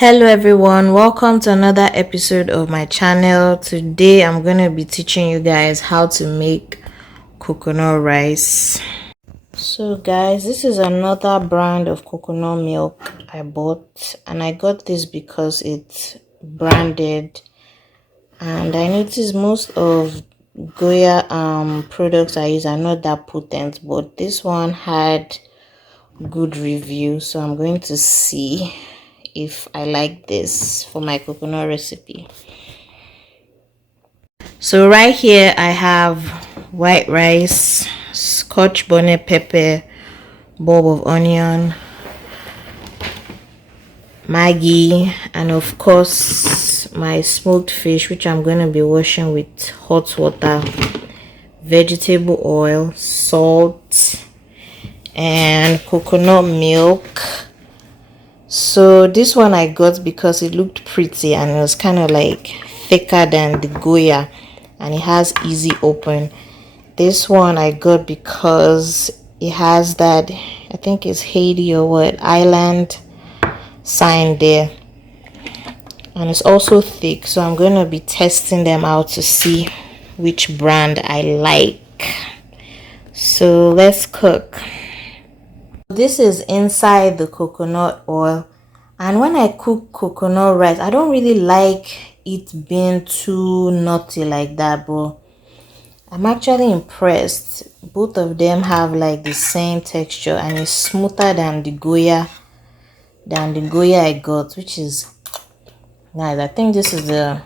Hello everyone, welcome to another episode of my channel. Today I'm going to be teaching you guys how to make coconut rice. So guys, this is another brand of coconut milk I bought, and I got this because it's branded, and I noticed most of Goya products I use are not that potent, but this one had good review, so I'm going to see if I like this for my coconut recipe. So right here I have white rice, Scotch bonnet pepper, bulb of onion, Maggi, and of course my smoked fish, which I'm going to be washing with hot water, vegetable oil, salt, and coconut milk. So this one I got because it looked pretty and it was kind of like thicker than the Goya, and it has easy open. This one I got because it has that, I think it's Haiti or what, island sign there, and it's also thick, so I'm going to be testing them out to see which brand I like. So let's cook. This is inside the coconut oil, and when I cook coconut rice, I don't really like it being too nutty like that, but I'm actually impressed. Both of them have like the same texture, and it's smoother than the Goya I got, which is nice. I think this is and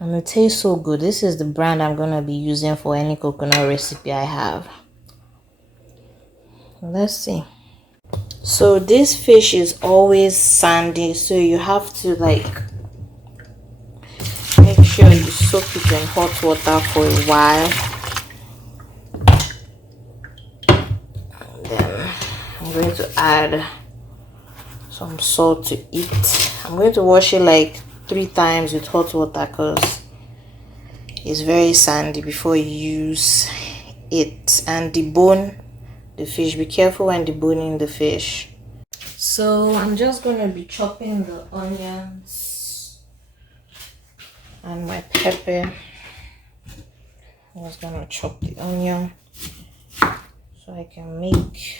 it tastes so good. This is the brand I'm gonna be using for any coconut recipe I have. Let's see. So this fish is always sandy, so you have to like make sure you soak it in hot water for a while. And then I'm going to add some salt to it. I'm going to wash it like 3 times with hot water because it's very sandy before you use it. And debone the fish. Be careful when deboning the fish. So I'm just going to be chopping the onions and my pepper. I'm just going to chop the onion so I can make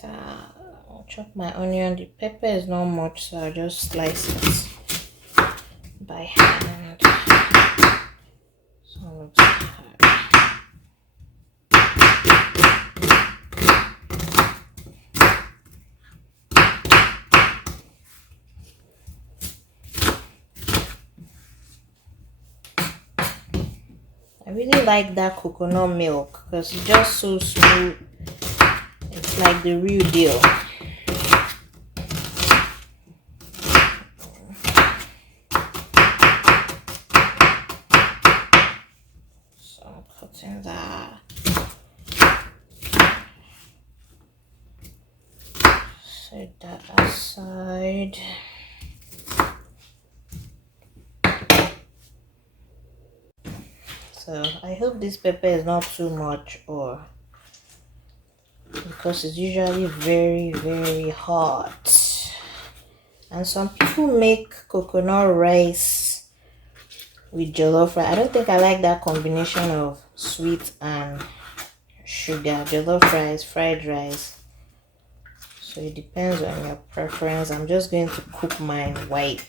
that. I'll chop my onion. The pepper is not much, so I'll just slice it by hand. So it looks hard. I really like that coconut milk because it's just so smooth. It's like the real deal. So I'm cutting that. Set that aside. So I hope this pepper is not too much, or because it's usually very hot. And some people make coconut rice with jollof rice. I don't think I like that combination of sweet and sugar. Jollof rice, fried rice. So it depends on your preference. I'm just going to cook mine white.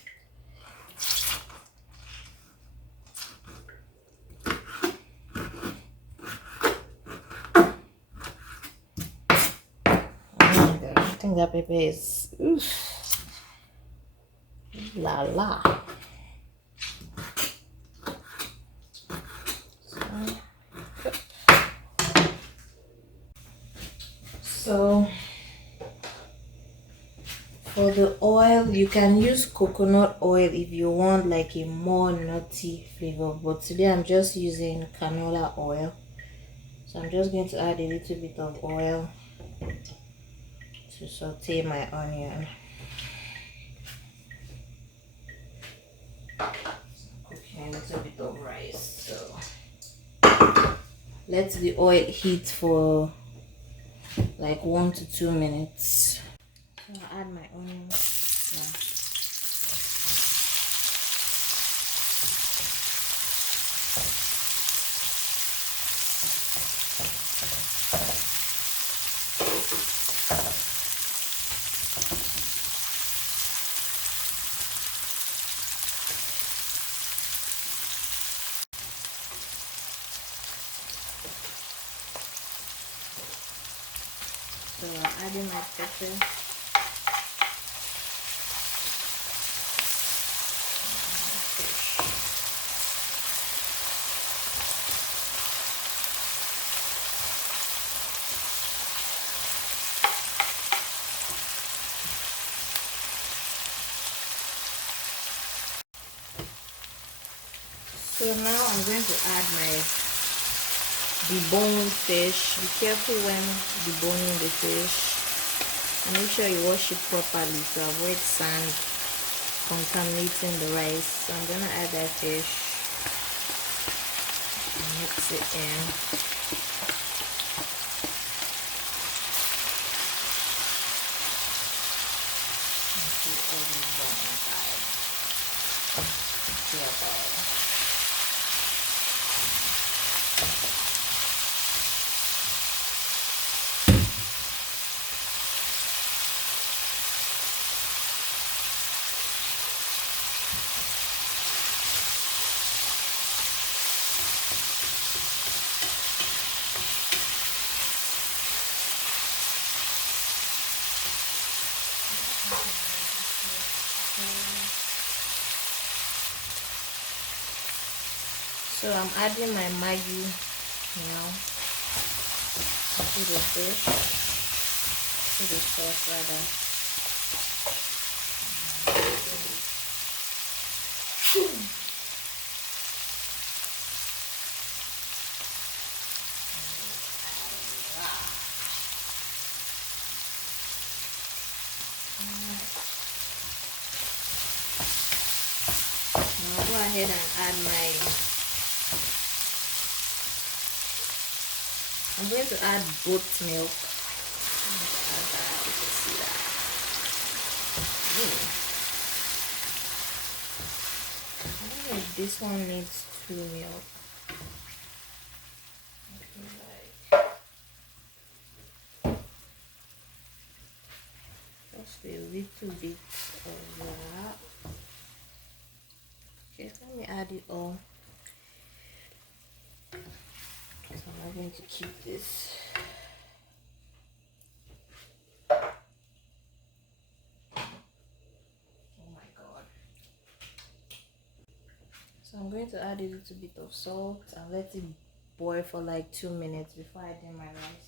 I think that pepper is oof, la la. So for the oil, you can use coconut oil if you want like a more nutty flavor, but today I'm just using canola oil. So I'm just going to add a little bit of oil to saute my onion. Cooking a little bit of rice, so let the oil heat for like 1 to 2 minutes. So I'll add my onions now. So I'm adding my pepper. So now I'm going to add my deboned fish. Be careful when deboning the fish. And make sure you wash it properly to avoid sand contaminating the rice. So I'm gonna add that fish and mix it in. And put all the bone inside. So I'm adding my Maggi now to the fish, to the sauce rather. Now I'll go ahead and add I'm going to add goat milk. Add that, you can see that. I don't know if this one needs 2 milk. Just a little bit of that. Okay, let me add it all. So I'm not going to keep this. Oh my god. So I'm going to add a little bit of salt and let it boil for like 2 minutes before I add my rice.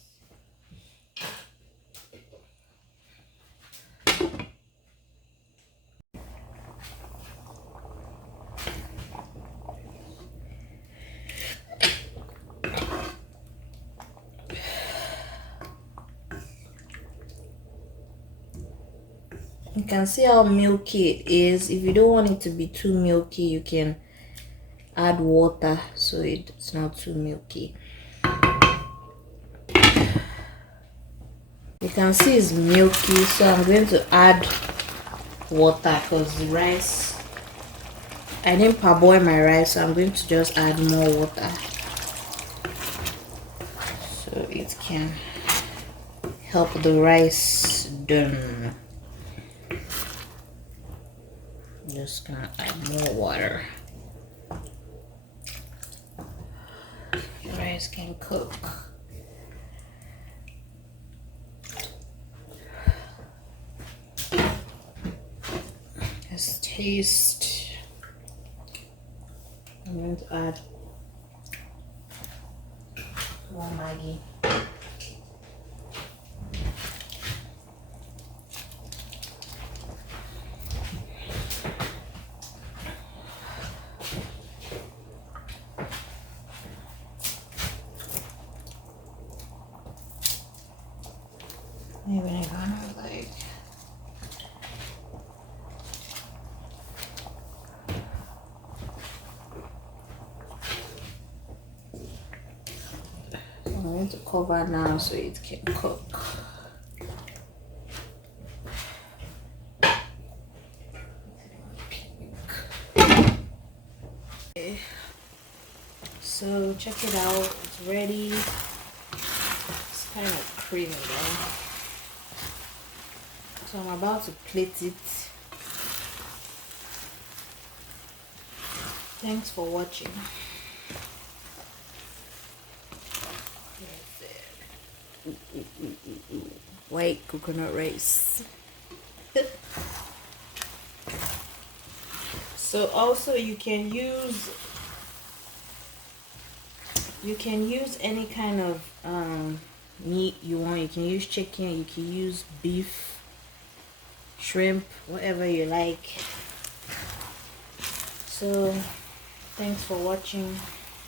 You can see how milky it is. If you don't want it to be too milky, you can add water so it's not too milky. You can see it's milky, so I'm going to add water because the rice, I didn't parboil my rice, so I'm going to just add more water so it can help the rice done. Just gonna add more water. The rice can cook. Let's taste. I'm going to add more Maggi. Maybe I'm gonna like I'm going to cover now so it can cook. Okay. So check it out, it's ready. It's kind of creamy though. So I'm about to plate it. Thanks for watching. White coconut rice. So also you can use any kind of meat you want. You can use chicken, you can use beef, shrimp, whatever you like. So thanks for watching,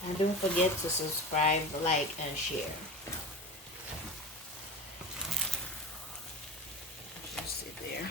and don't forget to subscribe, like, and share. Just sit there.